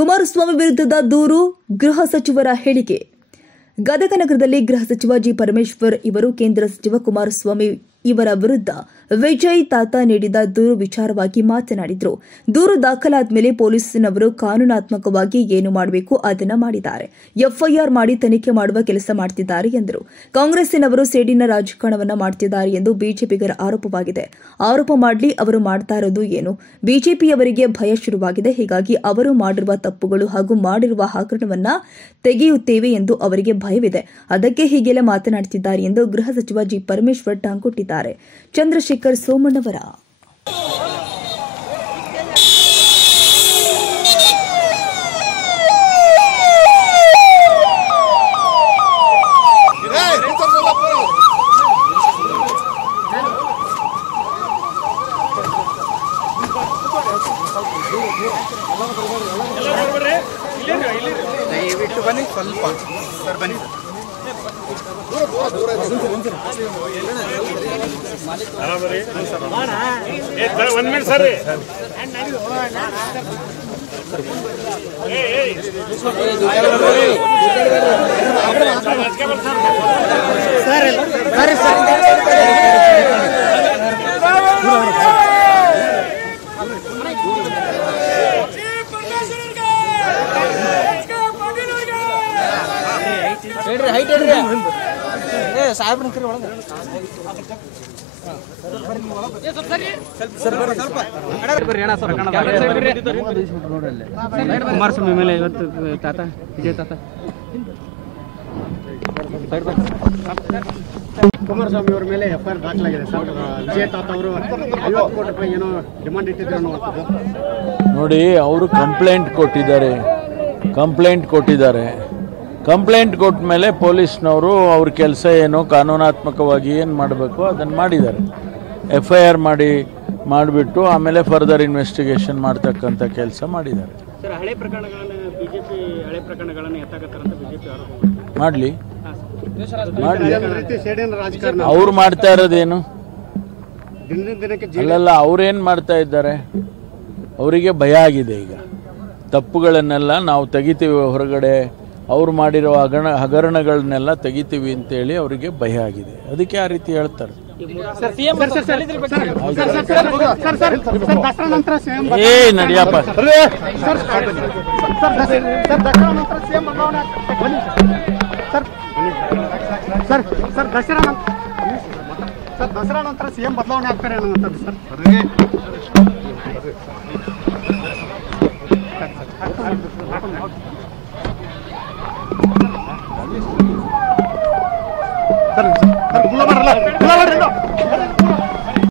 ಕುಮಾರಸ್ವಾಮಿ ವಿರುದ್ಧದ ದೂರು, ಗೃಹ ಸಚಿವರ ಹೇಳಿಕೆ. ಗದಗ ನಗರದಲ್ಲಿ ಗೃಹ ಸಚಿವ ಜಿ ಪರಮೇಶ್ವರ್ ಇವರು ಕೇಂದ್ರ ಸಚಿವ ಕುಮಾರಸ್ವಾಮಿ ಇವರ ವಿರುದ್ಧ ವಿಜಯ್ ತಾತ ನೀಡಿದ ದೂರು ವಿಚಾರವಾಗಿ ಮಾತನಾಡಿದರು. ದೂರು ದಾಖಲಾದ ಮೇಲೆ ಪೊಲೀಸನವರು ಕಾನೂನಾತ್ಮಕವಾಗಿ ಏನು ಮಾಡಬೇಕು ಅದನ್ನು ಮಾಡಿದ್ದಾರೆ. ಎಫ್ಐಆರ್ ಮಾಡಿ ತನಿಖೆ ಮಾಡುವ ಕೆಲಸ ಮಾಡುತ್ತಿದ್ದಾರೆ ಎಂದರು. ಕಾಂಗ್ರೆಸ್ಸಿನವರು ಸೇಡಿನ ರಾಜಕಾರಣವನ್ನ ಮಾಡುತ್ತಿದ್ದಾರೆ ಎಂದು ಬಿಜೆಪಿಗರ ಆರೋಪವಾಗಿದೆ. ಆರೋಪ ಮಾಡಲಿ, ಅವರು ಮಾಡ್ತಾ ಇರೋದು ಏನು? ಬಿಜೆಪಿಯವರಿಗೆ ಭಯ ಶುರುವಾಗಿದೆ. ಹೀಗಾಗಿ ಅವರು ಮಾಡಿರುವ ತಪ್ಪುಗಳು ಹಾಗೂ ಮಾಡಿರುವ ಹಗರಣವನ್ನ ತೆಗೆಯುತ್ತೇವೆ ಎಂದು ಅವರಿಗೆ ಭಯವಿದೆ. ಅದಕ್ಕೆ ಹೀಗೆಲ್ಲ ಮಾತನಾಡುತ್ತಿದ್ದಾರೆ ಎಂದು ಗೃಹ ಸಚಿವ ಜಿ ಪರಮೇಶ್ವರ್ ಟಾಂಗ್ ಕೊಟ್ಟಿದ್ದಾರೆ. ಚಂದ್ರಶೇಖರ್ ಸೋಮಣ್ಣವರ ದಯವಿಟ್ಟು ಬನ್ನಿ, ಸ್ವಲ್ಪ ಸರ್ ಬನ್ನಿ. ಒಂದ್ ಮಿನಿಟ್ ಸರ್. ಕುಮಾರಸ್ವಾಮಿ ಮೇಲೆ ಇವತ್ತು ತಾತ ವಿಜಯ್ ತಾತ ಕುಮಾರಸ್ವಾಮಿ ಅವರ ಮೇಲೆ ಎಫ್ಐಆರ್ ದಾಖಲಾಗಿದೆ ಸರ್. ವಿಜಯ್ ತಾತ ಅವರು 50 ಕೋಟಿ ರೂಪಾಯಿ ಏನೋ ಡಿಮಾಂಡ್ ಇಟ್ಟಿದ್ರು ಅನ್ನುವಂಥದ್ದು. ನೋಡಿ, ಅವರು ಕಂಪ್ಲೇಂಟ್ ಕೊಟ್ಟ ಮೇಲೆ ಪೊಲೀಸ್ನವರು ಅವ್ರ ಕೆಲಸ ಏನು, ಕಾನೂನಾತ್ಮಕವಾಗಿ ಏನು ಮಾಡಬೇಕು ಅದನ್ನು ಮಾಡಿದ್ದಾರೆ. ಎಫ್ಐಆರ್ ಮಾಡಿಬಿಟ್ಟು ಆಮೇಲೆ ಫರ್ದರ್ ಇನ್ವೆಸ್ಟಿಗೇಷನ್ ಮಾಡ್ತಕ್ಕಂಥ ಕೆಲಸ ಮಾಡಿದ್ದಾರೆ. ಸರ್, ಹಳೆ ಪ್ರಕರಣಗಳನ್ನು ಎತ್ತಾಕತ್ತಾರಂತ ಬಿಜೆಪಿ ಆರೋಪ ಮಾಡಲಿ. ಸೇಡಿನ ರಾಜಕಾರಣ ಅವ್ರು ಮಾಡ್ತಾ ಇರೋದೇನು? ದಿನದಿಂದ ದಿನಕ್ಕೆ ಅಲ್ಲಲ್ಲ, ಅವ್ರೇನು ಮಾಡ್ತಾ ಇದ್ದಾರೆ? ಅವರಿಗೆ ಭಯ ಆಗಿದೆ. ಈಗ ತಪ್ಪುಗಳನ್ನೆಲ್ಲ ನಾವು ತೆಗಿತೀವಿ ಹೊರಗಡೆ, ಅವ್ರು ಮಾಡಿರೋ ಹಗರಣಗಳನ್ನೆಲ್ಲ ತೆಗಿತೀವಿ ಅಂತೇಳಿ ಅವರಿಗೆ ಭಯ ಆಗಿದೆ. ಅದಕ್ಕೆ ಆ ರೀತಿ ಹೇಳ್ತಾರೆ. ನಡಿಯಪ್ಪ. ದಸರಾ ನಂತರ ಸಿಎಂ ಬದಲಾವಣೆ ಆಗ್ತಾರೆ ಅನ್ನುವಂಥದ್ದು ಸರ್. ಸರ್